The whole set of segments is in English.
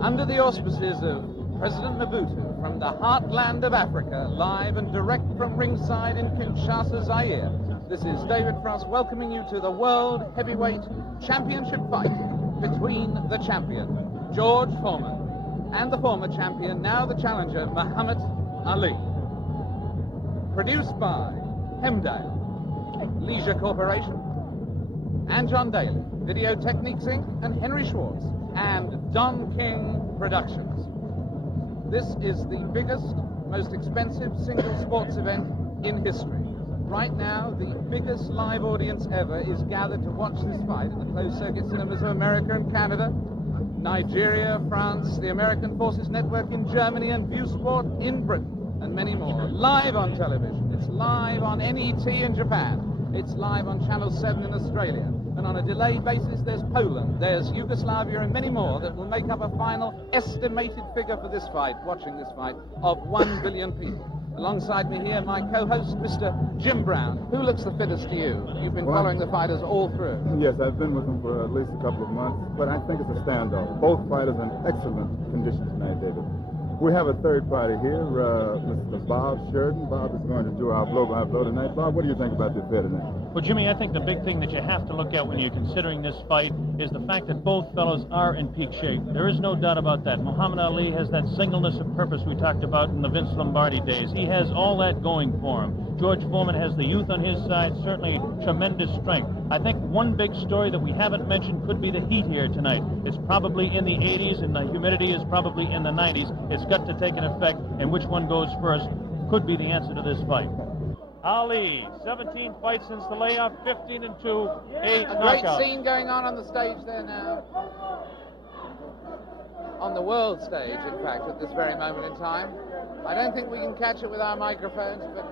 Under the auspices of President Mobutу, from the heartland of Africa, live and direct from ringside in Kinshasa, Zaire, this is David Frost welcoming you to the World Heavyweight Championship fight between the champion, Джордж Форман, and the former champion, now the challenger, Mохаммед Али. Produced by Hemdale, Leisure Corporation, and John Daly, Video Techniques Inc., and Henry Schwartz, and Dona King Productions. This is the biggest, most expensive single sports event in history. Right now, the biggest live audience ever is gathered to watch this fight in the closed circuit cinemas of America and Canada, Nigeria, France, the American Forces Network in Germany, and View Sport in Britain, and many more. Live on television. It's live on NET in Japan. It's live on Channel 7 in Australia. And on a delayed basis, there's Poland, there's Yugoslavia, and many more that will make up a final estimated figure for this fight, watching this fight, of 1 billion people. Alongside me here, my co-host, Mr. Jim Brown. Who looks the fittest to you? You've been following the fighters all through. Yes, I've been with them for at least a couple of months, but I think it's a standoff. Both fighters in excellent condition tonight, David. We have a third party here, Mr. Bob Sheridan. Bob is going to do our blow-by-blow tonight. Bob, what do you think about this here tonight? Well, Jimmy, I think the big thing that you have to look at when you're considering this fight is the fact that both fellows are in peak shape. There is no doubt about that. Mохаммед Али has that singleness of purpose we talked about in the Vince Lombardi days. He has all that going for him. Джордж Форман has the youth on his side, certainly tremendous strength. I think one big story that we haven't mentioned could be the heat here tonight. It's probably in the 80s, and the humidity is probably in the 90s. It's got to take an effect, and which one goes first could be the answer to this fight. Ali, 17 fights since the layoff, 15-2, 8 knockouts. A great scene going on the stage there now. On the world stage, in fact, at this very moment in time. I don't think we can catch it with our microphones, but...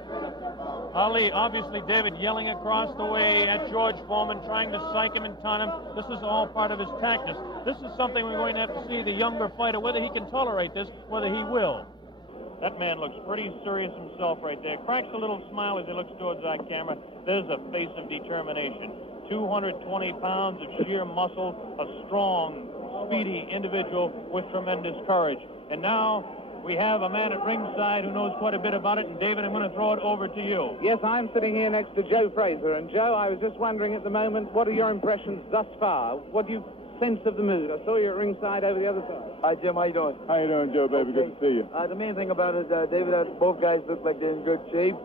Ali, obviously, David, yelling across the way at Джордж Форман, trying to psych him and taunt him. This is all part of his tactics. This is something we're going to have to see the younger fighter, whether he can tolerate this, whether he will. That man looks pretty serious himself right there. Cracks a little smile as he looks towards our camera. There's a face of determination. 220 pounds of sheer muscle, a strong, speedy individual with tremendous courage. And now we have a man at ringside who knows quite a bit about it. And David, I'm going to throw it over to you. Yes, I'm sitting here next to Joe Fraser. And Joe, I was just wondering at the moment, what are your impressions thus far? What do you sense of the mood? I saw you at ringside over the other side. Hi, Jim. How you doing? How you doing, Joe, baby? Okay. Good to see you. The main thing about it, David, both guys look like they're in good shape.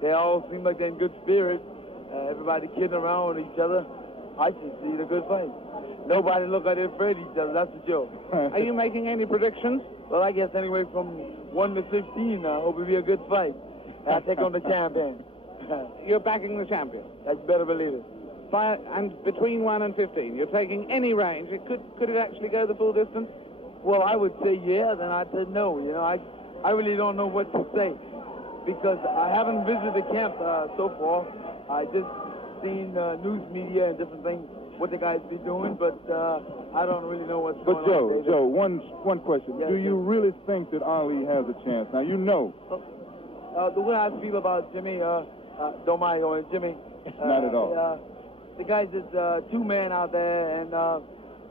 They all seem like they're in good spirit. Everybody kidding around with each other. I should see a good fight. Nobody look like they're afraid of each other. That's the joke. Are you making any predictions? Well, I guess anyway from 1 to 15, I hope it'll be a good fight. I'll take on the champion. You're backing the champion? You better believe it. And between 1 and 15, you're taking any range. Could it actually go the full distance? Well, I would say yeah, then I said no. You know, I really don't know what to say because I haven't visited the camp so far. I just seen news media and different things, what the guys be doing, but I don't really know what's going on. But Joe, one question. Yes, Do you really think that Ali has a chance? Now, you know. The way I feel about Jimmy, don't mind going, Jimmy. Not at all. The guy's just two men out there, and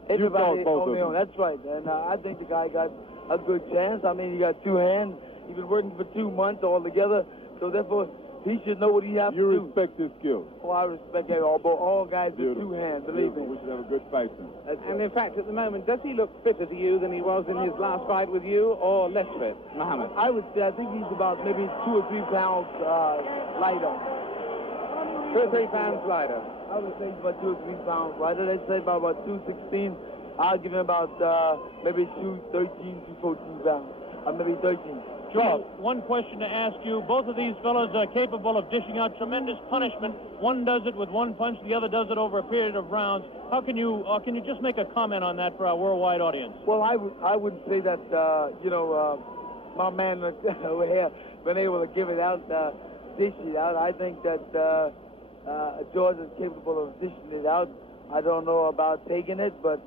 everybody on their own. That's right, and I think the guy got a good chance. I mean, he got two hands. He's been working for 2 months altogether, so therefore he should know what he has to do. You respect his skill. Oh, I respect all guys with 2 hands, believe me. We should have a good fight then. And in fact, at the moment, does he look fitter to you than he was in his last fight with you, or less fit, Mohammed? I would say, I think he's about maybe 2 or 3 pounds lighter. 2 or 3 pounds lighter. I would say about 2 or 3 pounds lighter. They say about 216. I'll give him about maybe 213, 214 pounds. Maybe 13. George, one question to ask you. Both of these fellows are capable of dishing out tremendous punishment. One does it with 1 punch, the other does it over a period of rounds. How can you just make a comment on that for our worldwide audience? Well, I would say that, my man over here been able to give it out, dish it out. I think that George is capable of dishing it out. I don't know about taking it, but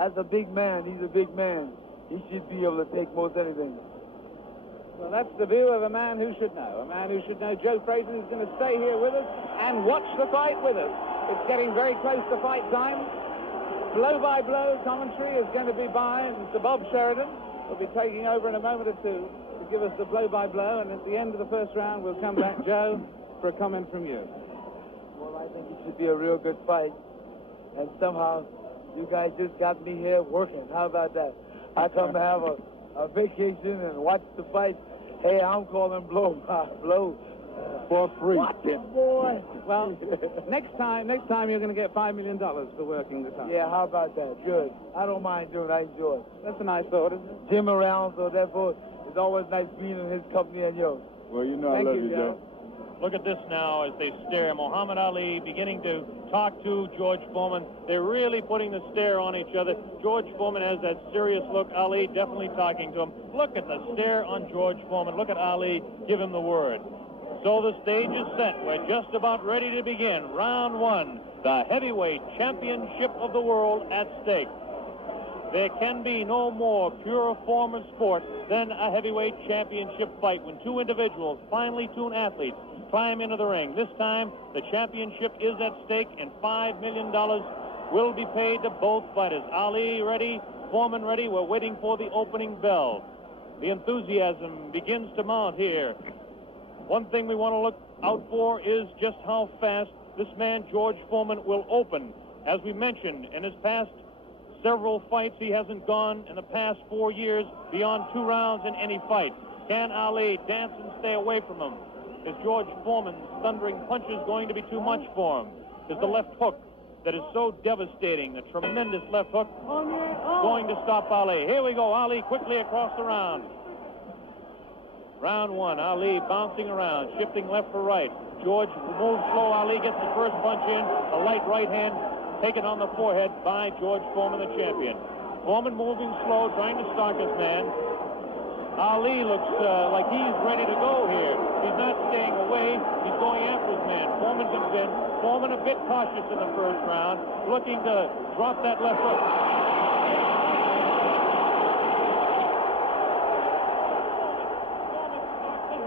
as a big man, he's a big man. He should be able to take most anything. Well, that's the view of a man who should know. A man who should know. Joe Fraser is going to stay here with us and watch the fight with us. It's getting very close to fight time. blow-by-blow commentary is going to be by Mr. Bob Sheridan. We'll be taking over in a moment or two to give us the blow-by-blow, and at the end of the first round, we'll come back, Joe, for a comment from you. Well, I think it should be a real good fight, and somehow you guys just got me here working. How about that? I come to have a vacation and watch the fight. Hey, I'm calling blow-by-blow. For free. Watch it, boy. Well, next time you're going to get $5 million for working the time. Yeah, how about that? Good. I don't mind doing it. I enjoy it. That's a nice thought, isn't it? Jim around, so therefore it's always nice being in his company and yours. Well, you know I love you, Joe. Look at this now as they stare. Mохаммед Али beginning to talk to George Foreman. They're really putting the stare on each other. George Foreman has that serious look. Ali definitely talking to him. Look at the stare on George Foreman. Look at Ali give him the word. So the stage is set. We're just about ready to begin. Round one, the heavyweight championship of the world at stake. There can be no more pure form of sport than a heavyweight championship fight when two individuals, finely tuned athletes, climb into the ring. This time, the championship is at stake, and $5 million will be paid to both fighters. Ali ready, Foreman ready. We're waiting for the opening bell. The enthusiasm begins to mount here. One thing we want to look out for is just how fast this man, George Foreman, will open. As we mentioned, in his past several fights, he hasn't gone in the past 4 years beyond 2 rounds in any fight. Can Ali dance and stay away from him? Is George Foreman's thundering punches going to be too much for him? Is the left hook that is so devastating, the tremendous left hook, going to stop Ali? Here we go, Ali quickly across the round. Round one, Ali bouncing around, shifting left for right. George moves slow. Ali gets the first punch in. A light right hand taken on the forehead by George Foreman, the champion. Foreman moving slow, trying to stalk his man. Ali looks like he's ready to go here. He's not staying away. He's going after his man. Foreman comes in. Foreman a bit cautious in the first round, looking to drop that left hook.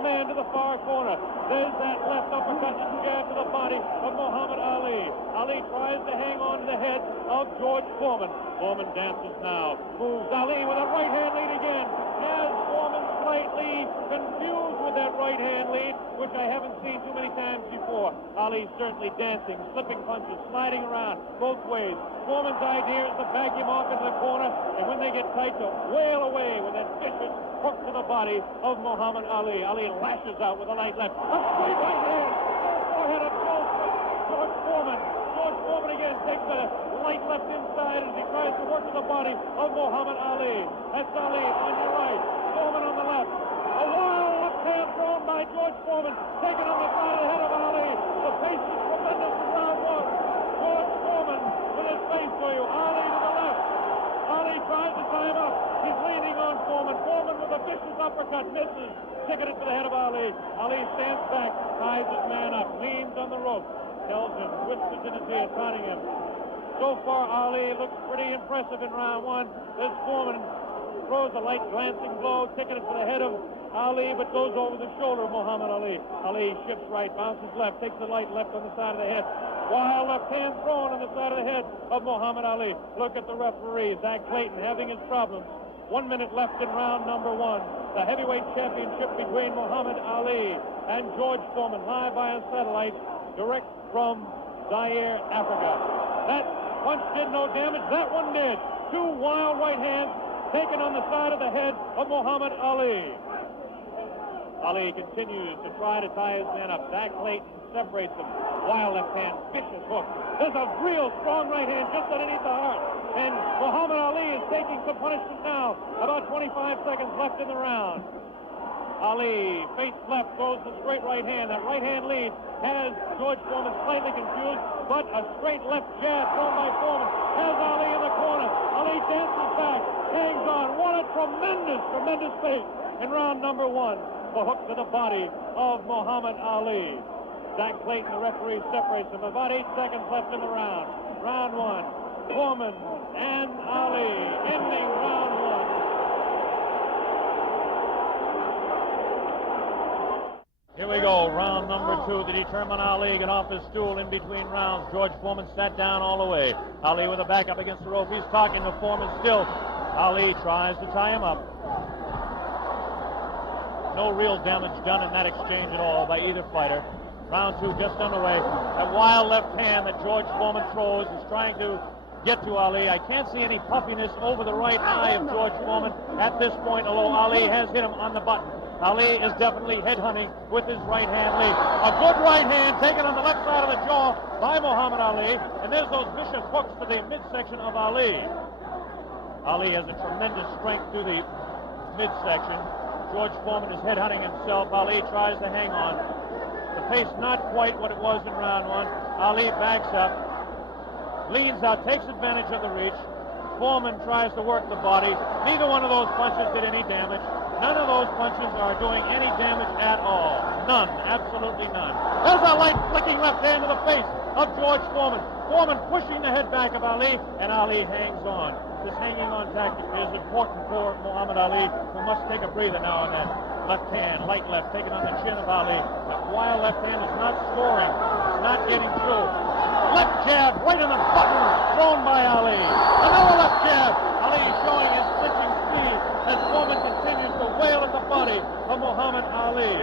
Man to the far corner. There's that left uppercut and jab to the body of Mохаммед Али. Ali tries to hang on to the head of George Foreman. Foreman dances now. Moves Ali with a right hand lead again. Has Foreman slightly confused with that right hand lead, which I haven't seen too many times before. Ali certainly dancing, slipping punches, sliding around both ways. Foreman's idea is to back him off into the corner, and when they get tight, to wail away with that vicious hook to the body of Mохаммед Али. Ali lashes out with a light left. A straight right hand. Forehead of George Foreman. George Foreman again takes a light left inside as he tries to work to the body of Mохаммед Али. That's Ali on your right. Foreman on the left. A wild left hand thrown by George Foreman. Taken on the side of the head of Ali. The pace is tremendous in round one. George Foreman with his face for you. Ali to the left. Ali tries to time up. He's leaning on Foreman. Foreman with a vicious uppercut misses. Ticketed for the head of Ali. Ali stands back, ties his man up, leans on the rope, tells him, whispers in his ear, taunting him. So far, Ali looks pretty impressive in round one. This Foreman throws a light glancing blow, ticketed for the head of Ali, but goes over the shoulder of Mохаммед Али. Ali shifts right, bounces left, takes the light left on the side of the head. Wild left hand thrown on the side of the head of Mохаммед Али. Look at the referee, Zach Clayton, having his problems. 1 minute left in round number one. The heavyweight championship between Mохаммед Али and George Foreman, live by a satellite, direct from Zaire, Africa. That punch did no damage. That one did. 2 wild right hands taken on the side of the head of Mохаммед Али. Ali continues to try to tie his man up. Zach Clayton separates them. Wild left hand, vicious hook. There's a real strong right hand just underneath the heart. And Mохаммед Али is taking some punishment now. About 25 seconds left in the round. Ali, face left, goes the straight right hand. That right hand lead has George Foreman slightly confused, but a straight left jab thrown by Foreman has Ali in the corner. Ali dances back, hangs on. What a tremendous, tremendous pace in round number one. The hook to the body of Mохаммед Али. Zach Clayton, the referee, separates them. About 8 seconds left in the round. Round one, Foreman and Ali, ending round one. Here we go, round number 2 to determine Ali. Get off his stool in between rounds. George Foreman sat down all the way. Ali with a back up against the rope. He's talking to Foreman still. Ali tries to tie him up. No real damage done in that exchange at all by either fighter. Round 2 just underway. That wild left hand that George Foreman throws is trying to get to Ali. I can't see any puffiness over the right eye of George Foreman at this point, although Ali has hit him on the button. Ali is definitely headhunting with his right hand lead. A good right hand taken on the left side of the jaw by Muhammad Ali, and there's those vicious hooks to the midsection of Ali. Ali has a tremendous strength through the midsection. George Foreman is headhunting himself. Ali tries to hang on. The pace not quite what it was in round 1. Ali backs up, leans out, takes advantage of the reach. Foreman tries to work the body. Neither one of those punches did any damage. None of those punches are doing any damage at all. None. Absolutely none. There's a light flicking left hand to the face of George Foreman. Foreman pushing the head back of Ali, and Ali hangs on. This hanging on tactic is important for Muhammad Ali, who must take a breather now and then. Left hand, light left, taken on the chin of Ali. That wild left hand is not scoring. It's not getting through. Left jab right in the button thrown by Ali. Another left jab. Ali showing his pitching speed as Foreman continues to wail at the body of Muhammad Ali.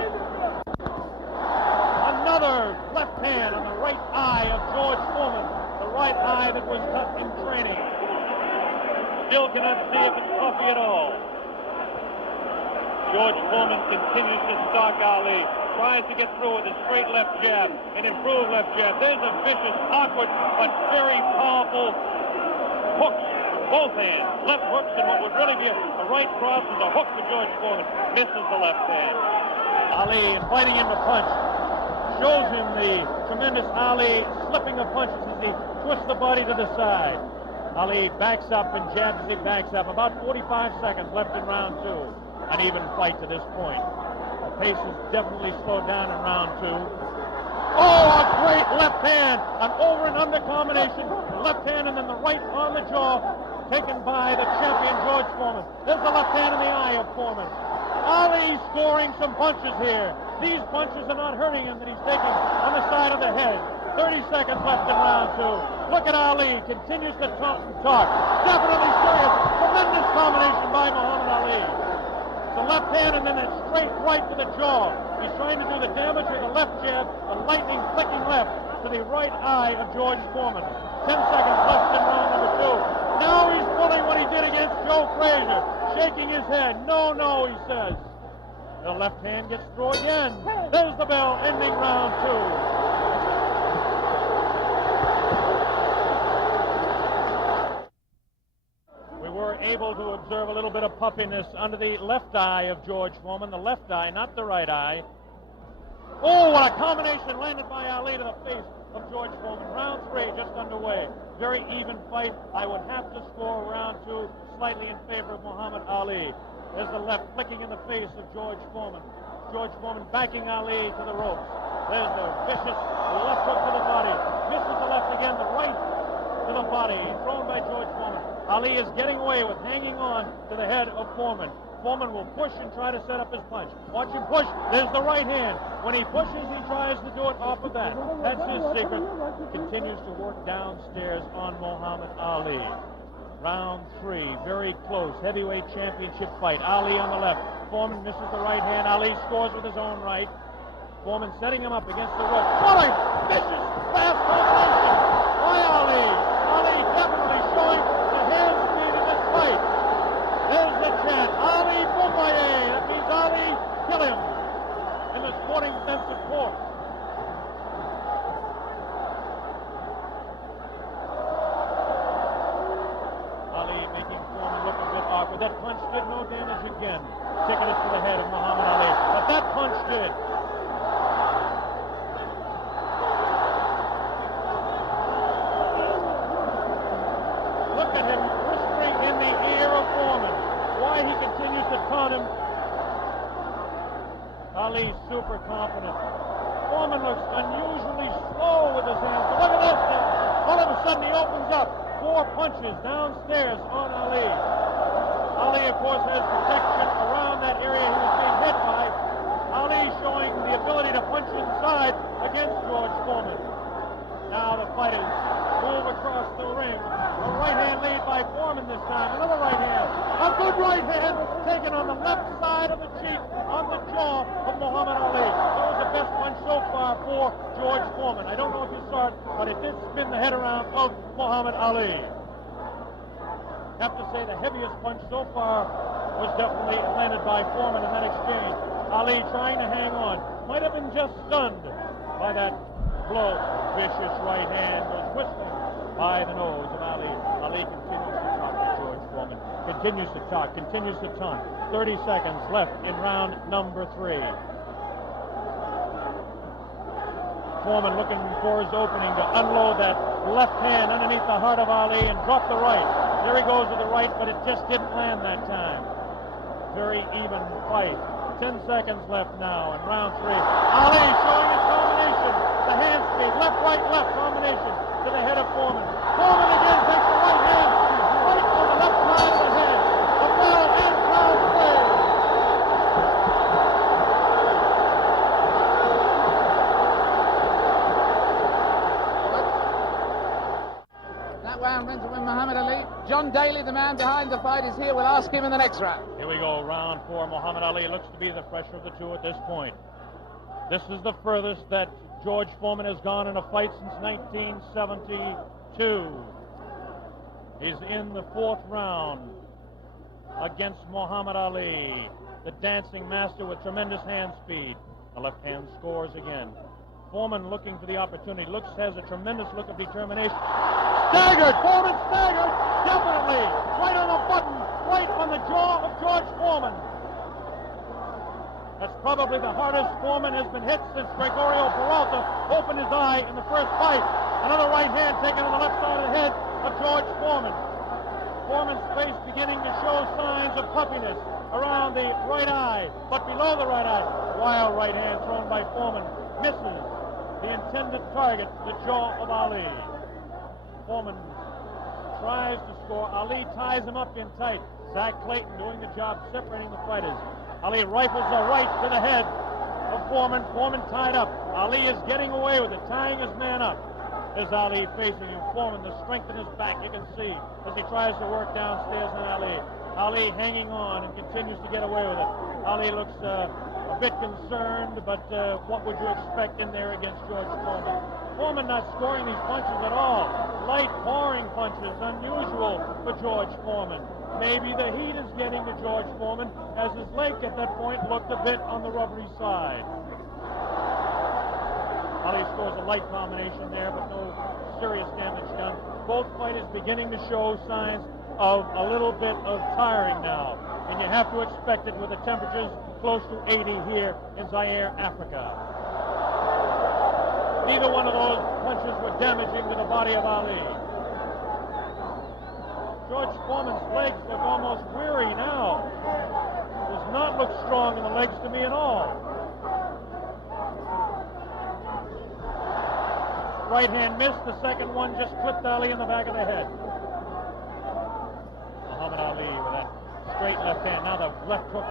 Another left hand on the right eye of George Foreman. The right eye that was cut in training. Still cannot see if it's puffy at all. George Foreman continues to stalk Ali. Tries to get through with a straight left jab, an improved left jab. There's a vicious, awkward, but very powerful hooks with both hands. Left hooks, and what would really be a right cross is a hook for George Foreman. Misses the left hand. Ali inviting him to punch. Shows him the tremendous Ali slipping of punches as he twists the body to the side. Ali backs up and jabs as he backs up. About 45 seconds left in round 2. An even fight to this point. The pace is definitely slowed down in round 2. Oh, a great left hand. An over and under combination. The left hand and then the right on the jaw. Taken by the champion George Foreman. There's the left hand in the eye of Foreman. Ali scoring some punches here. These punches are not hurting him that he's taking on the side of the head. 30 seconds left in round 2. Look at Ali. Continues to talk and talk. Definitely serious. Tremendous combination by Muhammad Ali. The left hand and then a straight right to the jaw. He's trying to do the damage with the left jab, a lightning flicking left to the right eye of George Foreman. 10 seconds left in round number 2. Now he's pulling what he did against Joe Frazier, shaking his head. No, no, he says. The left hand gets through again. There's the bell, ending round 2. Able to observe a little bit of puffiness under the left eye of George Foreman. The left eye, not the right eye. Oh, what a combination landed by Ali to the face of George Foreman. Round 3 just underway. Very even fight. I would have to score round 2 slightly in favor of Muhammad Ali. There's the left flicking in the face of George Foreman. George Foreman backing Ali to the ropes. There's the vicious left hook to the body. Misses the left again. The right to the body. Thrown by George Foreman. Ali is getting away with hanging on to the head of Foreman. Foreman will push and try to set up his punch. Watch him push. There's the right hand. When he pushes, he tries to do it off of that. That's his secret. Continues to work downstairs on Muhammad Ali. Round 3, very close. Heavyweight championship fight. Ali on the left. Foreman misses the right hand. Ali scores with his own right. Foreman setting him up against the rope. What a vicious, fast combination by Ali. Ali definitely showing hands speed in this fight. There's the chant. Ali Boubaye. That means Ali kill him in the sporting sense of course. Ali making Foreman look a bit awkward. That punch did no damage again. Taking it to the head of Muhammad Ali. But that punch did. Ali super confident. Foreman looks unusually slow with his hands. But look at this now. All of a sudden he opens up. 4 punches downstairs on Ali. Ali, of course, has protection around that area he was being hit by. Ali showing the ability to punch inside against George Foreman. Now the fighters move across the ring. A right hand lead by Foreman this time. Another right hand. A good right hand taken on the left side of the cheek, on the jaw of Muhammad Ali. That was the best punch so far for George Foreman. I don't know if you saw it, but it did spin the head around of Muhammad Ali. Have to say the heaviest punch so far was definitely landed by Foreman in that exchange. Ali trying to hang on. Might have been just stunned by that blow. Vicious right hand was whistled by the nose of Ali. Ali continues to talk to George Foreman. Continues to talk, continues to taunt. 30 seconds left in round number 3. Foreman looking for his opening to unload that left hand underneath the heart of Ali and drop the right. There he goes with the right, but it just didn't land that time. Very even fight. 10 seconds left now in round 3. Ali showing his combination. The hand speed, left, combination to the head of Foreman. Foreman again takes the right hand, right on the left side of the head. The bell and crowd play. That round went to win Muhammad Ali. John Daly, the man behind the fight, is here. We'll ask him in the next round. Here we go, round 4. Muhammad Ali looks to be the fresher of the two at this point. This is the furthest that George Foreman has gone in a fight since 1972. He's in the 4th round against Muhammad Ali, the dancing master with tremendous hand speed. The left hand scores again. Foreman looking for the opportunity. Has a tremendous look of determination. Staggered! Foreman staggered! Definitely! Right on the button! Right on the jaw of George Foreman. That's probably the hardest Foreman has been hit since Gregorio Peralta opened his eye in the first fight. Another right hand taken on the left side of the head of George Foreman. Foreman's face beginning to show signs of puffiness around the right eye, but below the right eye. Wild right hand thrown by Foreman. Misses the intended target, the jaw of Ali. Foreman tries to score. Ali ties him up in tight. Zach Clayton doing the job separating the fighters. Ali rifles the right to the head of Foreman. Foreman tied up. Ali is getting away with it, tying his man up. There's Ali facing him. Foreman, the strength in his back, you can see as he tries to work downstairs on Ali. Ali hanging on and continues to get away with it. Ali looks a bit concerned, but what would you expect in there against George Foreman? Foreman not scoring these punches at all. Light, pouring punches, unusual for George Foreman. Maybe the heat is getting to George Foreman, as his leg at that point looked a bit on the rubbery side. Ali scores a light combination there, but no serious damage done. Both fighters beginning to show signs of a little bit of tiring now, and you have to expect it with the temperatures close to 80 here in Zaire, Africa. Neither one of those punches were damaging to the body of Ali. George Foreman's legs look almost weary now. Does not look strong in the legs to me at all. Right hand missed. The second one just clipped Ali in the back of the head. Muhammad Ali with that straight left hand. Now the left hook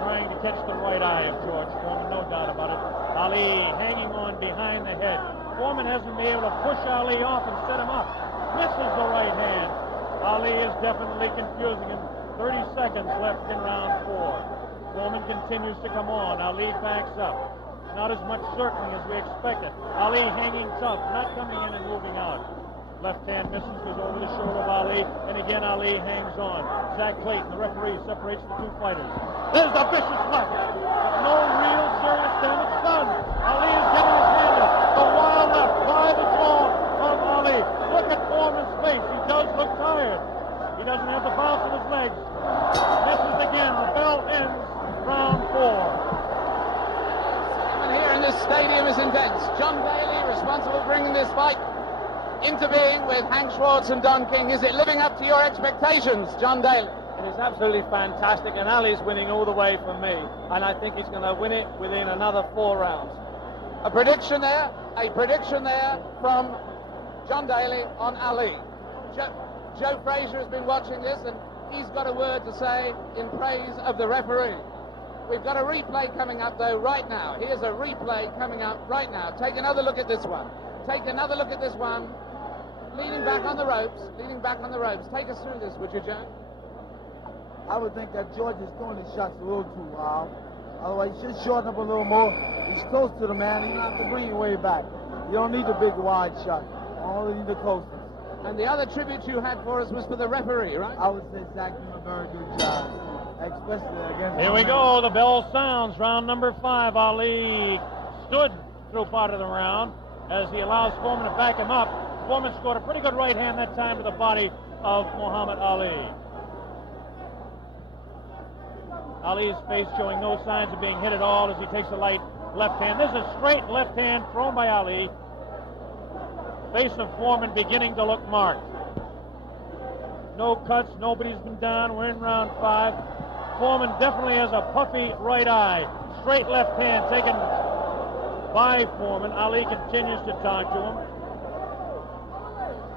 trying to catch the right eye of George Foreman, no doubt about it. Ali hanging on behind the head. Foreman hasn't been able to push Ali off and set him up. Misses the right hand. Ali is definitely confusing him. 30 seconds left in round 4. Foreman continues to come on. Ali backs up. Not as much circling as we expected. Ali hanging tough, not coming in and moving out. Left hand misses, goes over the shoulder of Ali, and again Ali hangs on. Zach Clayton, the referee, separates the two fighters. There's the vicious left. No real serious damage done. Ali is getting his hand up. The wild left by the jaw of Ali. Look at Foreman's face. He does look tired. He doesn't have the bounce in his legs. Misses again. The bell ends round 4. Here in this stadium is intense. John Daly, responsible for bringing this fight into being with Hank Schwartz and Don King. Is it living up to your expectations, John Daly? It is absolutely fantastic, and Ali's winning all the way from me, and I think he's going to win it within another 4 rounds. A prediction there from John Daly on Ali. Joe Frazier has been watching this, and he's got a word to say in praise of the referee. We've got a replay coming up, though, right now. Here's a replay coming up right now. Take another look at this one. Take another look at this one. Leaning back on the ropes. Leaning back on the ropes. Take us through this, would you, Joe? I would think that George is throwing his shots a little too wild. Otherwise, he should shorten up a little more. He's close to the man. You don't have to bring him way back. You don't need the big wide shot. You only need the closeness. And the other tribute you had for us was for the referee, right? I would say Zach doing a very good job, especially against. Here we go. The bell sounds. Round number 5. Ali stood through part of the round as he allows Foreman to back him up. Foreman scored a pretty good right hand that time to the body of Muhammad Ali. Ali's face showing no signs of being hit at all as he takes a light left hand. This is a straight left hand thrown by Ali. Face of Foreman beginning to look marked. No cuts, nobody's been down. We're in round 5. Foreman definitely has a puffy right eye. Straight left hand taken by Foreman. Ali continues to talk to him.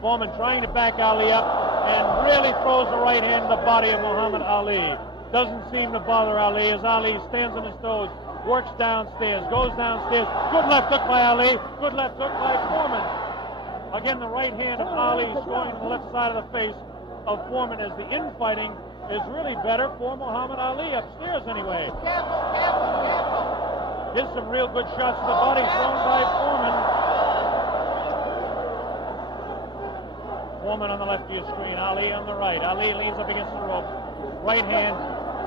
Foreman trying to back Ali up and really throws the right hand to the body of Muhammad Ali. Doesn't seem to bother Ali as Ali stands on his toes, works downstairs, goes downstairs. Good left hook by Ali. Good left hook by Foreman. Again, the right hand of Ali is going to the left side of the face of Foreman as the infighting is really better for Muhammad Ali, upstairs anyway. Careful, careful, careful. Here's some real good shots to the body thrown by Foreman. Foreman on the left of your screen, Ali on the right. Ali leans up against the rope. Right hand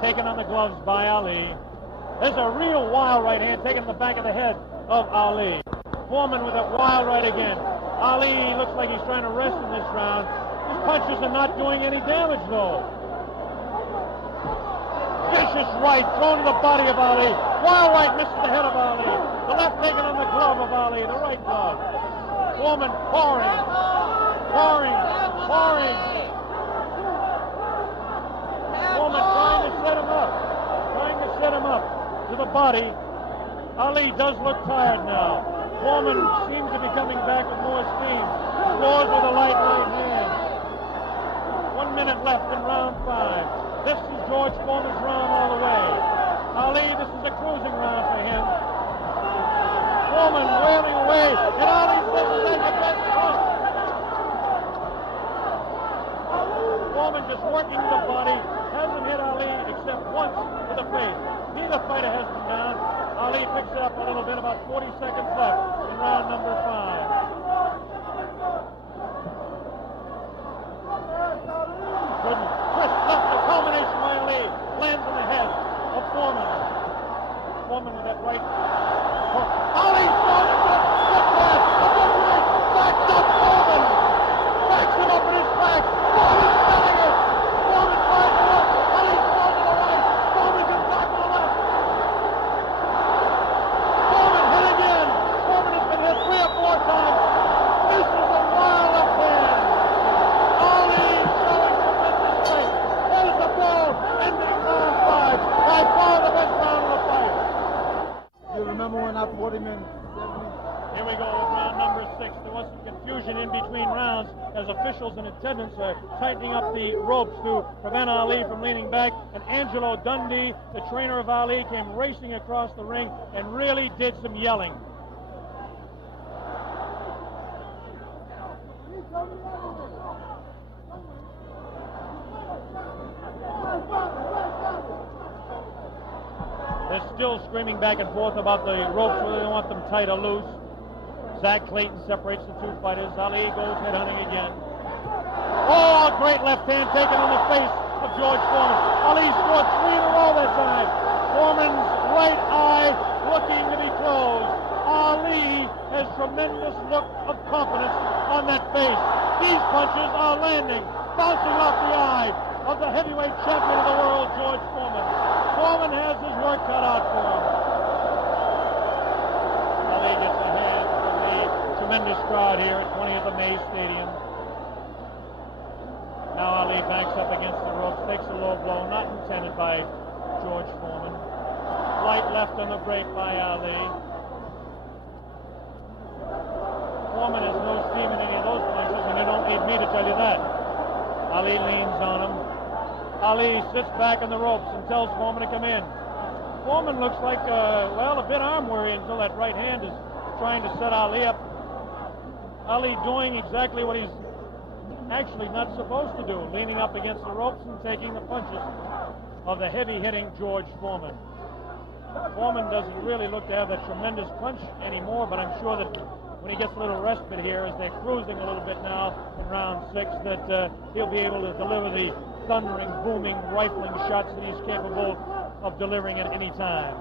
taken on the gloves by Ali. There's a real wild right hand taken in the back of the head of Ali. Foreman with a wild right again. Ali looks like he's trying to rest in this round. His punches are not doing any damage, though. Vicious right thrown to the body of Ali. Wild right misses the head of Ali. The left taken on the glove of Ali, the right glove. Foreman pouring. Foreman trying to set him up to the body. Ali does look tired now. Foreman seems to be coming back with more steam. Scores with a light right hand. 1 minute left in round 5. This is George Foreman's round all the way. Ali, this is a cruising round for him. Foreman wailing away, and Ali says that's the best punch. Foreman just working the body, hasn't hit Ali except once to the face. Neither fighter has been down. Ali picks it up a little bit, about 40 seconds left in round number 5. Good twist left, the combination by Ali lands on the head of Foreman. Foreman with that right. Ali throws it, good pass, a good right, backs up Foreman. Backs him up in his back. Foreman selling it. Foreman tries to look. Ali throws to the right. Foreman comes back to the left. Foreman hit again. Foreman has been hit 3 or 4 times. This is a wild left hand. Ali showing tremendous strength. That is the ball ending round 5. By far the best round of the fight. You remember when I fought him in 70? Here we go with round number 6. There was some confusion in between rounds as officials and attendants are tightening up the ropes to prevent Ali from leaning back. And Angelo Dundee, the trainer of Ali, came racing across the ring and really did some yelling. They're still screaming back and forth about the ropes, whether they want them tight or loose. Zach Clayton separates the 2 fighters. Ali goes headhunting again. Oh, a great left hand taken on the face of George Foreman. Ali scored 3 in a row that time. Foreman's right eye looking to be closed. Ali has tremendous look of confidence on that face. These punches are landing, bouncing off the eye of the heavyweight champion of the world, George Foreman. Foreman has his work cut out for him. Ali gets a hand from the tremendous crowd here at 20th of May Stadium. Now Ali backs up against the ropes, takes a low blow, not intended by George Foreman. Light left on the break by Ali. Foreman has no steam in any of those punches, and you don't need me to tell you that. Ali leans on him. Ali sits back on the ropes and tells Foreman to come in. Foreman looks like, well, a bit arm weary until that right hand is trying to set Ali up. Ali doing exactly what he's actually not supposed to do, leaning up against the ropes and taking the punches of the heavy-hitting George Foreman. Foreman doesn't really look to have that tremendous punch anymore, but I'm sure that when he gets a little respite here, as they're cruising a little bit now in round 6, that he'll be able to deliver the thundering, booming, rifling shots that he's capable of delivering at any time.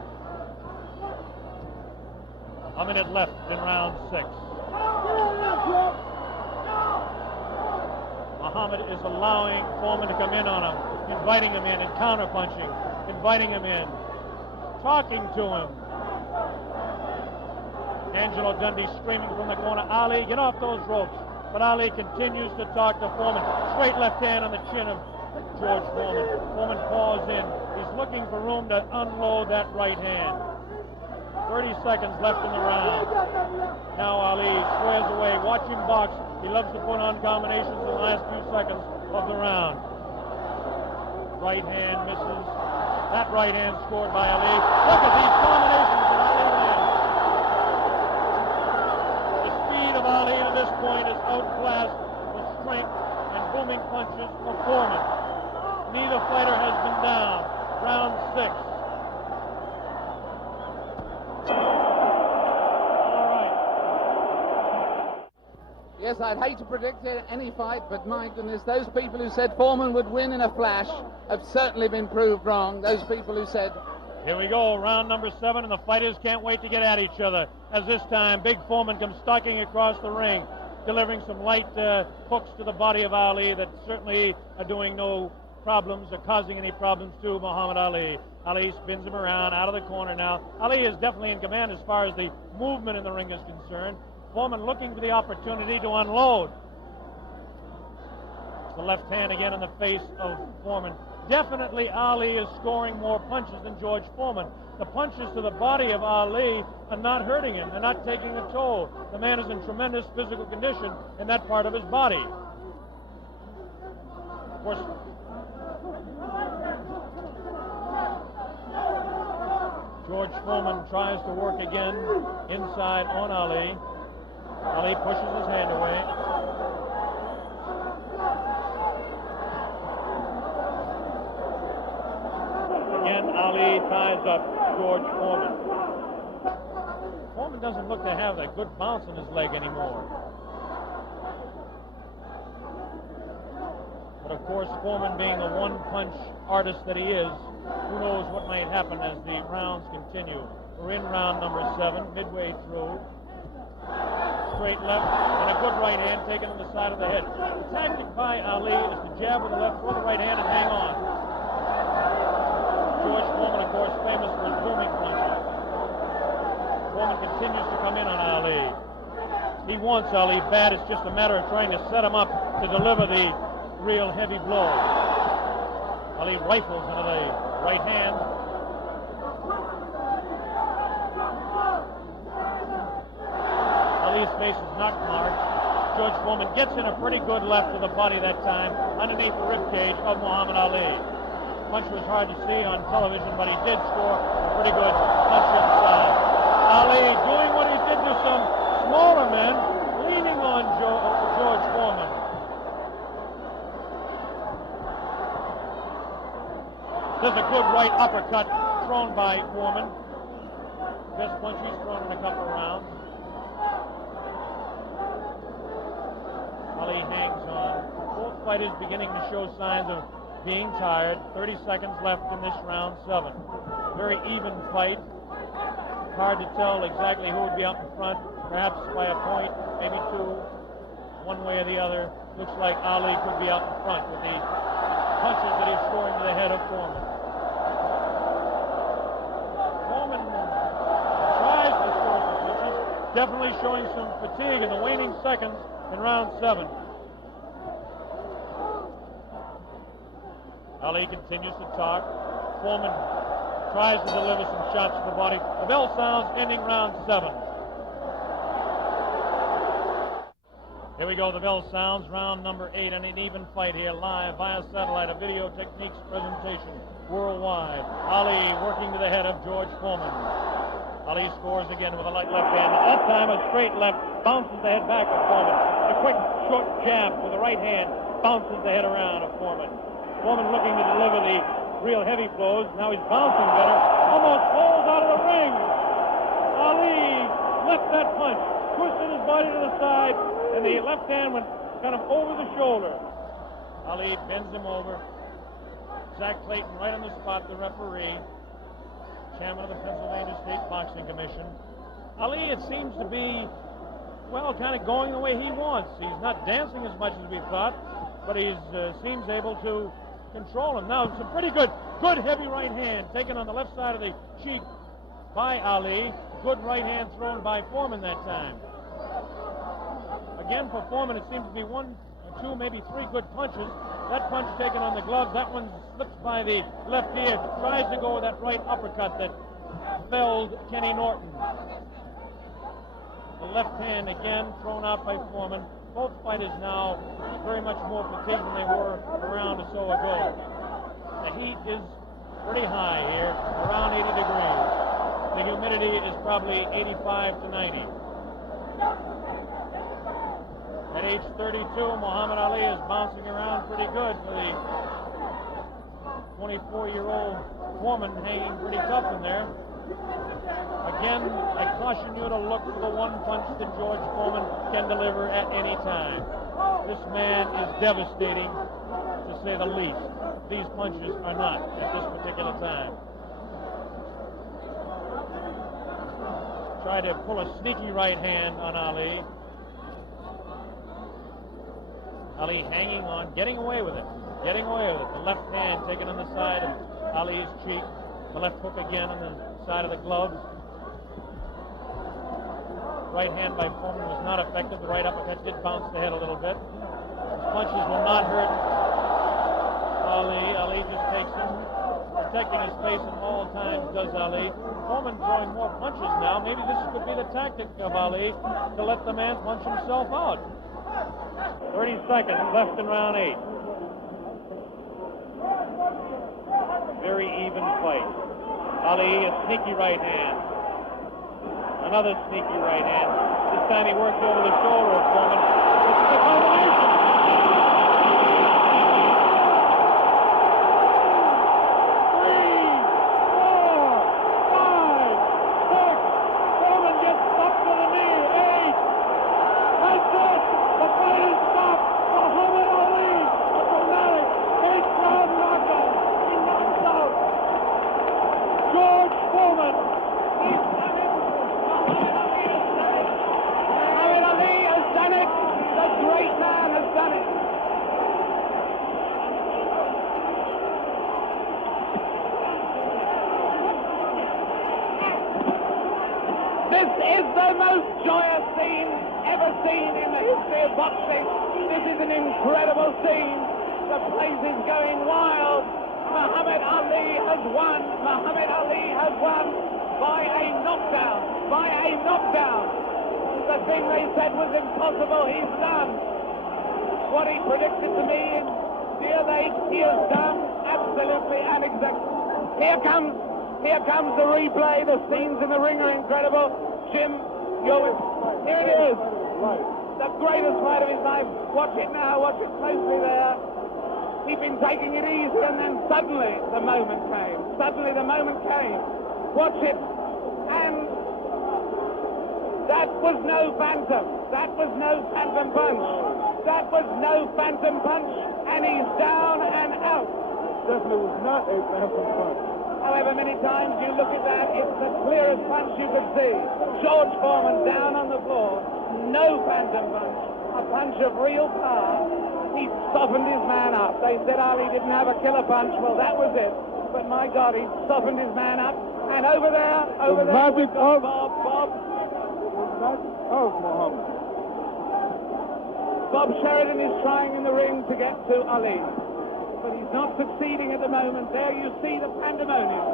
A minute left in round 6. Muhammad is allowing Foreman to come in on him, inviting him in and counter-punching, inviting him in, talking to him. Angelo Dundee screaming from the corner, Ali, get off those ropes. But Ali continues to talk to Foreman. Straight left hand on the chin of George Foreman. Foreman paws in. He's looking for room to unload that right hand. 30 seconds left in the round. Now Ali squares away. Watch him box. He loves to put on combinations in the last few seconds of the round. Right hand misses. That right hand scored by Ali. Look at these combinations that Ali lands. The speed of Ali to this point is outclassed the strength and booming punches of Foreman. Neither fighter has been down. Round 6. Yes, I'd hate to predict any fight, but my goodness, those people who said Foreman would win in a flash have certainly been proved wrong. Those people who said... Here we go, round number 7, and the fighters can't wait to get at each other. As this time, Big Foreman comes stalking across the ring, delivering some light hooks to the body of Ali that certainly are doing no problems or causing any problems to Muhammad Ali. Ali spins him around out of the corner now. Ali is definitely in command as far as the movement in the ring is concerned. Foreman looking for the opportunity to unload. The left hand again in the face of Foreman. Definitely Ali is scoring more punches than George Foreman. The punches to the body of Ali are not hurting him. They're not taking a toll. The man is in tremendous physical condition in that part of his body. Of course, George Foreman tries to work again inside on Ali. Ali pushes his hand away. Again, Ali ties up George Foreman. Foreman doesn't look to have that good bounce in his leg anymore. But of course, Foreman being the one-punch artist that he is, who knows what might happen as the rounds continue. We're in round number 7, midway through. Straight left and a good right hand taken on the side of the head. The tactic by Ali is to jab with the left, throw the right hand, and hang on. George Foreman, of course, famous for his booming punches. Foreman continues to come in on Ali. He wants Ali bad. It's just a matter of trying to set him up to deliver the real heavy blow. Ali rifles into the right hand. Ali's face is not marked. George Foreman gets in a pretty good left to the body that time, underneath the ribcage of Muhammad Ali. Punch was hard to see on television, but he did score a pretty good punch inside. Ali doing what he did to some smaller men, leaning on George Foreman. There's a good right uppercut thrown by Foreman. Best punch he's thrown in a couple of rounds. Ali hangs on. Both fighters beginning to show signs of being tired. 30 seconds left in this round 7. Very even fight. Hard to tell exactly who would be up in front. Perhaps by a point, maybe 2, one way or the other. Looks like Ali could be up in front with the punches that he's scoring to the head of Foreman. Foreman tries to score some punches. Definitely showing some fatigue in the waning seconds in round 7. Ali continues to talk. Foreman tries to deliver some shots to the body. The bell sounds, ending round 7. Here we go, the bell sounds, round number 8, and an even fight here, live via satellite, a video techniques presentation worldwide. Ali working to the head of George Foreman. Ali scores again with a light left hand. That time a straight left, bounces the head back of Foreman. A quick short jab with the right hand, bounces the head around of Foreman. Foreman looking to deliver the real heavy blows. Now he's bouncing better, almost falls out of the ring. Ali left that punch, twisted his body to the side, and the left hand went kind of over the shoulder. Ali bends him over. Zach Clayton right on the spot, the referee, chairman of the Pennsylvania State Boxing Commission. Ali, it seems to be, well, kind of going the way he wants. He's not dancing as much as we thought, but he seems able to control him. Now, some pretty good heavy right hand taken on the left side of the cheek by Ali. Good right hand thrown by Foreman that time. Again, for Foreman, it seems to be 1, 2, maybe 3 good punches. That punch taken on the glove, that one slips by the left ear, tries to go with that right uppercut that felled Kenny Norton. The left hand again thrown out by Foreman. Both fighters now very much more fatigued than they were a round or so ago. The heat is pretty high here, around 80 degrees. The humidity is probably 85 to 90. At age 32, Muhammad Ali is bouncing around pretty good for the 24-year-old Foreman, hanging pretty tough in there. Again, I caution you to look for the one punch that George Foreman can deliver at any time. This man is devastating, to say the least. These punches are not at this particular time. Try to pull a sneaky right hand on Ali. Ali hanging on, getting away with it. The left hand taken on the side of Ali's cheek. The left hook again on the side of the gloves. Right hand by Foreman was not effective. The right uppercut did bounce the head a little bit. His punches will not hurt Ali. Ali just takes him, protecting his face at all times, does Ali. Foreman throwing more punches now. Maybe this could be the tactic of Ali, to let the man punch himself out. 30 seconds left in round 8. Very even fight. Ali, a sneaky right hand. Another sneaky right hand. This time he works over the shoulder of Foreman. This is a combination. 3, 4, 5, 6. Foreman gets up to the knee. 8. That's it. The fight is stopped. Muhammad Ali, a dramatic 8th-round knockout. He knocks out George Foreman. He's done it. Muhammad Ali has done it. The great man has done it. This is the most joyous scene ever seen in the history of boxing. This is an incredible scene. The place is going wild. Muhammad Ali has won. Muhammad Ali has won by a knockdown. By a knockdown. The thing they said was impossible, he's done. What he predicted to me in Deer Lake, he has done absolutely and exactly. Here comes the replay. The scenes in the ring are incredible. Jim, you're with. Here it is. The greatest fight of his life. Watch it now. Watch it closely there. He'd been taking it easy, and then suddenly the moment came. Watch it. And that was no phantom. That was no phantom punch. And he's down and out. Definitely was not a phantom punch. However many times you look at that, it's the clearest punch you could see. George Foreman down on the floor. No phantom punch. A punch of real power. He softened his man up. They said Ali didn't have a killer punch. Well, that was it. But my God, he softened his man up. And over there, we've got Bob. Oh, Muhammad. Bob Sheridan is trying in the ring to get to Ali. But he's not succeeding at the moment. There you see the pandemonium.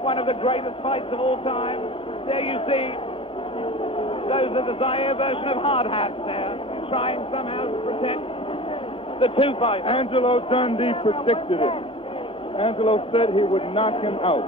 One of the greatest fights of all time. There you see Those are the Zaire version of hard hats there, trying somehow to protect the two fighters. Angelo Dundee predicted it. Angelo said he would knock him out.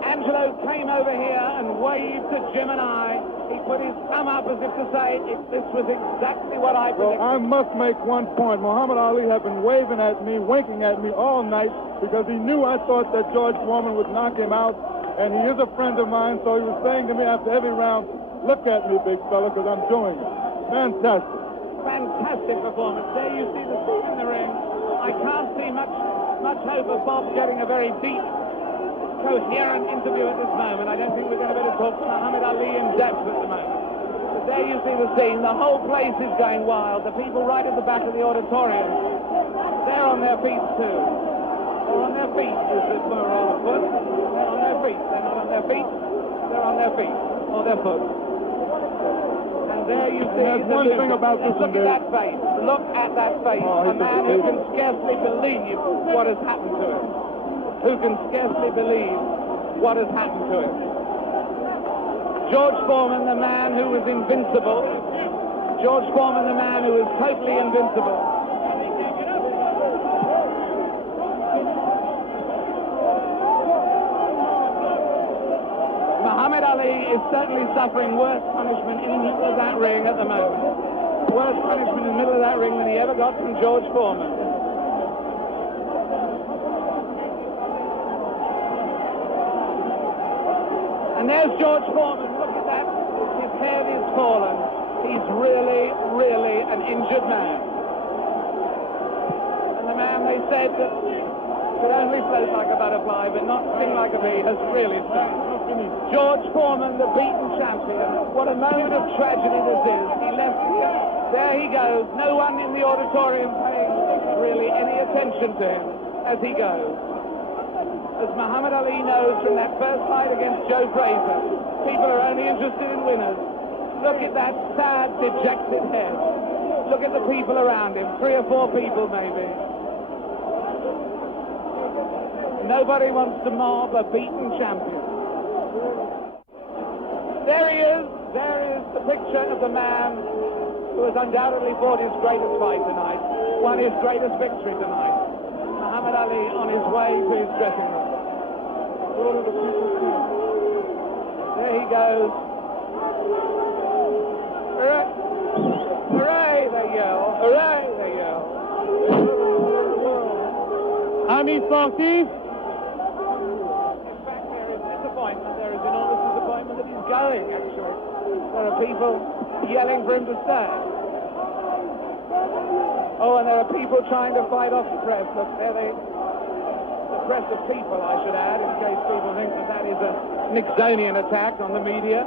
Angelo came over here and waved to Jim and I. He put his thumb up as if to say, this was exactly what I predicted. Well, I must make one point. Muhammad Ali had been waving at me, winking at me all night because he knew I thought that George Foreman would knock him out, and he is a friend of mine, so he was saying to me after every round, look at me, big fella, because I'm doing it. Fantastic. Fantastic performance. There you see the scene in the ring. I can't see much hope of Bob getting a very deep, coherent interview at this moment. I don't think we're going to be able to talk to Muhammad Ali in depth at the moment. But there you see the scene. The whole place is going wild. The people right at the back of the auditorium, they're on their feet too. Or on their feet, as it were, or on foot. They're on their feet. They're not on their feet. They're on their feet. Or their foot. And there you see There's one thing about this look at that face. Look at that face. A man who can scarcely believe what has happened to him. Who can scarcely believe what has happened to him. George Foreman, the man who was invincible. George Foreman, the man who was totally invincible. Muhammad Ali is certainly suffering worse punishment in the middle of that ring at the moment. Worse punishment in the middle of that ring than he ever got from George Foreman. And there's George Foreman. Look at that. His head is fallen. He's really, really an injured man. And the man they said that could only float like a butterfly but not sting like a bee has really stung. George Foreman, the beaten champion. What a moment of tragedy this is. He left here. There he goes. No one in the auditorium paying really any attention to him as he goes. As Muhammad Ali knows from that first fight against Joe Frazier, people are only interested in winners. Look at that sad, dejected head. Look at the people around him, 3 or 4 people maybe. Nobody wants to mob a beaten champion. There he is. There is the picture of the man who has undoubtedly fought his greatest fight tonight, won his greatest victory tonight. Muhammad Ali on his way to his dressing room. There he goes. Hooray! Hooray, they yell. Hooray, they yell. Ami sportif. In fact, there is disappointment. There is enormous disappointment that he's going, actually. There are people yelling for him to stay. Oh, and there are people trying to fight off the press. Look, there the press of people, I should add, in case people think that that is a Nixonian attack on the media.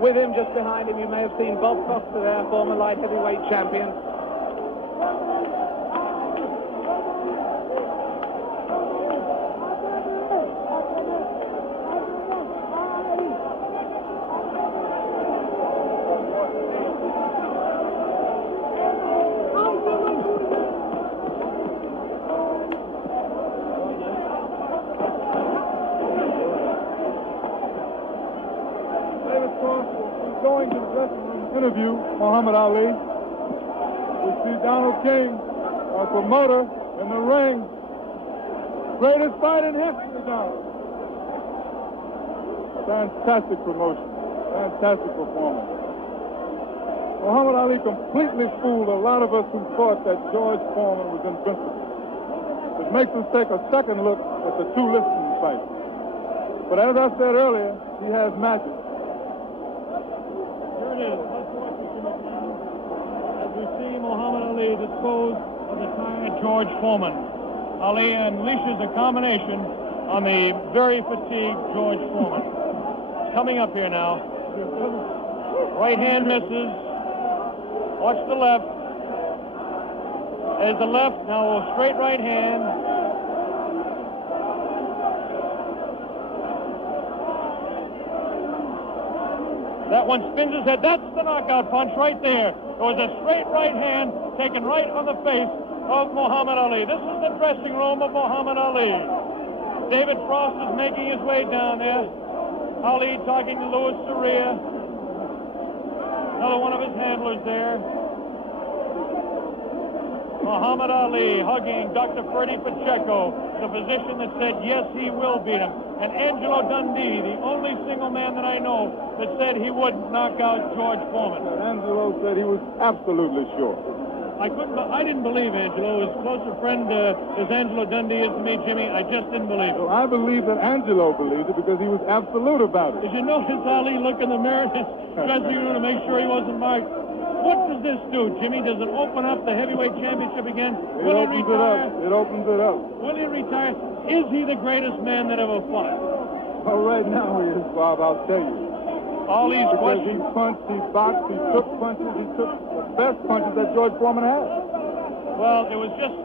With him, just behind him, you may have seen Bob Foster there, former light heavyweight champion. Going to the dressing room interview Muhammad Ali. We see Donald King, our promoter, in the ring. Greatest fight in history, Donald. Fantastic promotion. Fantastic performance. Muhammad Ali completely fooled a lot of us who thought that George Foreman was invincible. It makes us take a second look at the 2 listing fights. But as I said earlier, he has matches. As we see Muhammad Ali dispose of the tired George Foreman, Ali unleashes a combination on the very fatigued George Foreman. Coming up here now. Right hand misses. Watch the left. There's the left. Now a straight right hand. That one spins his head. That's the knockout punch right there. It was a straight right hand taken right on the face of Muhammad Ali. This is the dressing room of Muhammad Ali. David Frost is making his way down there. Ali talking to Louis Soria. Another one of his handlers there. Muhammad Ali hugging Dr. Freddie Pacheco, the physician that said, yes, he will beat him. And Angelo Dundee, the only single man that I know that said he would knock out George Foreman. Angelo said he was absolutely sure. I didn't believe Angelo. As close a friend as Angelo Dundee is to me, Jimmy, I just didn't believe it. Well, I believe that Angelo believed it because he was absolute about it. Did you notice Ali look in the mirror in his dressing room to make sure he wasn't marked? What does this do, Jimmy? Does it open up the heavyweight championship again? Will he retire? It opens it up. Will he retire? Is he the greatest man that ever fought? Well, right now he is, Bob, I'll tell you. All these Because questions. he punched, he boxed, he took punches, he took the best punches that George Foreman had. Well, it was just,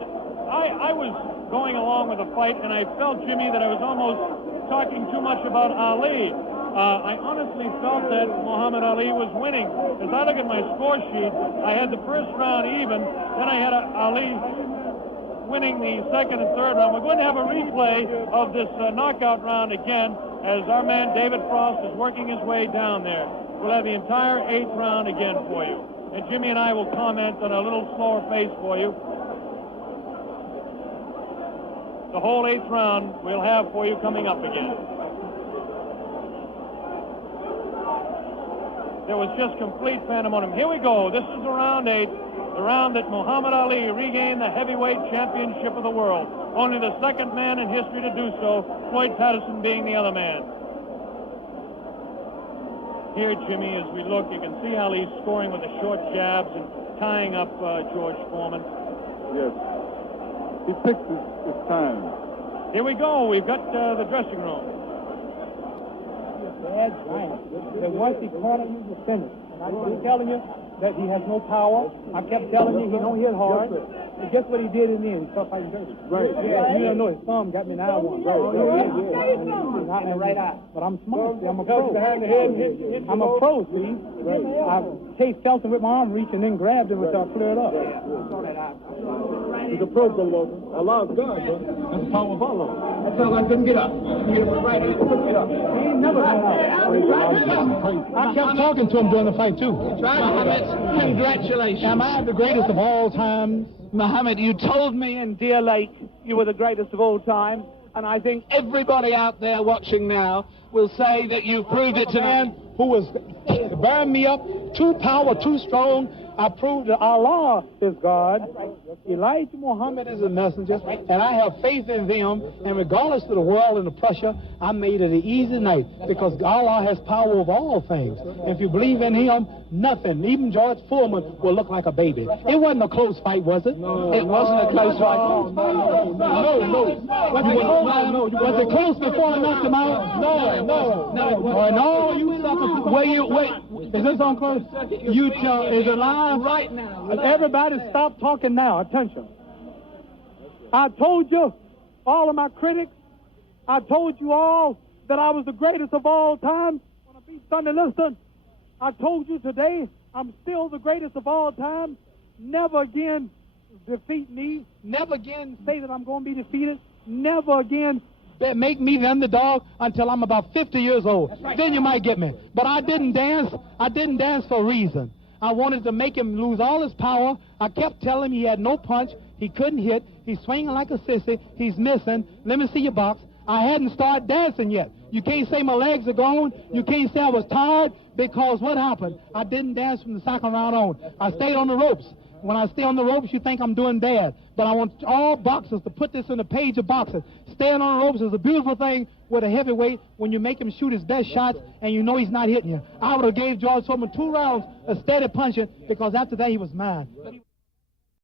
I was going along with the fight, and I felt, Jimmy, that I was almost talking too much about Ali. I honestly felt that Muhammad Ali was winning. As I look at my score sheet, I had the first round even, then I had Ali winning the second and third round. We're going to have a replay of this knockout round again as our man David Frost is working his way down there. We'll have the entire 8th round again for you. And Jimmy and I will comment on a little slower pace for you. The whole 8th round we'll have for you coming up again. There was just complete pandemonium. Here we go. This is the round 8, the round that Muhammad Ali regained the heavyweight championship of the world. Only the second man in history to do so, Floyd Patterson being the other man. Here, Jimmy, as we look, you can see Ali scoring with the short jabs and tying up George Foreman. Yes. He picked his time. Here we go. We've got the dressing room. That's right. That once he caught him, he was finished. And I kept telling you that he has no power. I kept telling you he don't hit hard. And guess what he did in the end? He started fighting dirty. Right. Yeah, you don't know his thumb got me in eye one. Not in the right eye. But I'm smart. See, I'm a pro. I'm a pro, see. I felt him with my arm reach and then grabbed him until I cleared up. He's a pro, Logan. Allah's God, bro. That's the power of Allah. That's how I couldn't get up. Get him right hand, couldn't get up. He ain't never got up. I kept talking to him during the fight, too. Mohammed, congratulations. Am I the greatest of all time? Mohammed, you told me in Deer Lake you were the greatest of all time, and I think everybody out there watching now will say that you proved it tonight. Who was bearing me up, too powerful, too strong. I proved that Allah is God. Elijah Muhammad is a messenger, and I have faith in them. And regardless of the world and the pressure, I made it an easy night because Allah has power over all things. And if you believe in Him, nothing, even George Foreman, will look like a baby. It wasn't a close fight, was it? It wasn't a close fight. No. Was it close before I knocked him out? No. You sucker. Wait. Is this on close? You tell. Is it live? Right now. Everybody stop talking now. Attention. I told you, all of my critics, I told you all that I was the greatest of all time when I beat Sonny Liston. I told you today I'm still the greatest of all time. Never again defeat me. Never again say that I'm going to be defeated. Never again make me the underdog until I'm about 50 years old. Right. Then you might get me. But I didn't dance. I didn't dance for a reason. I wanted to make him lose all his power. I kept telling him he had no punch. He couldn't hit. He's swinging like a sissy. He's missing. Let me see your box. I hadn't started dancing yet. You can't say my legs are gone. You can't say I was tired because what happened? I didn't dance from the second round on. I stayed on the ropes. When I stay on the ropes, you think I'm doing bad. But I want all boxers to put this in the page of boxing. Staying on the ropes is a beautiful thing with a heavyweight when you make him shoot his best shots and you know he's not hitting you. I would have gave George Foreman 2 rounds of steady punching because after that he was mine.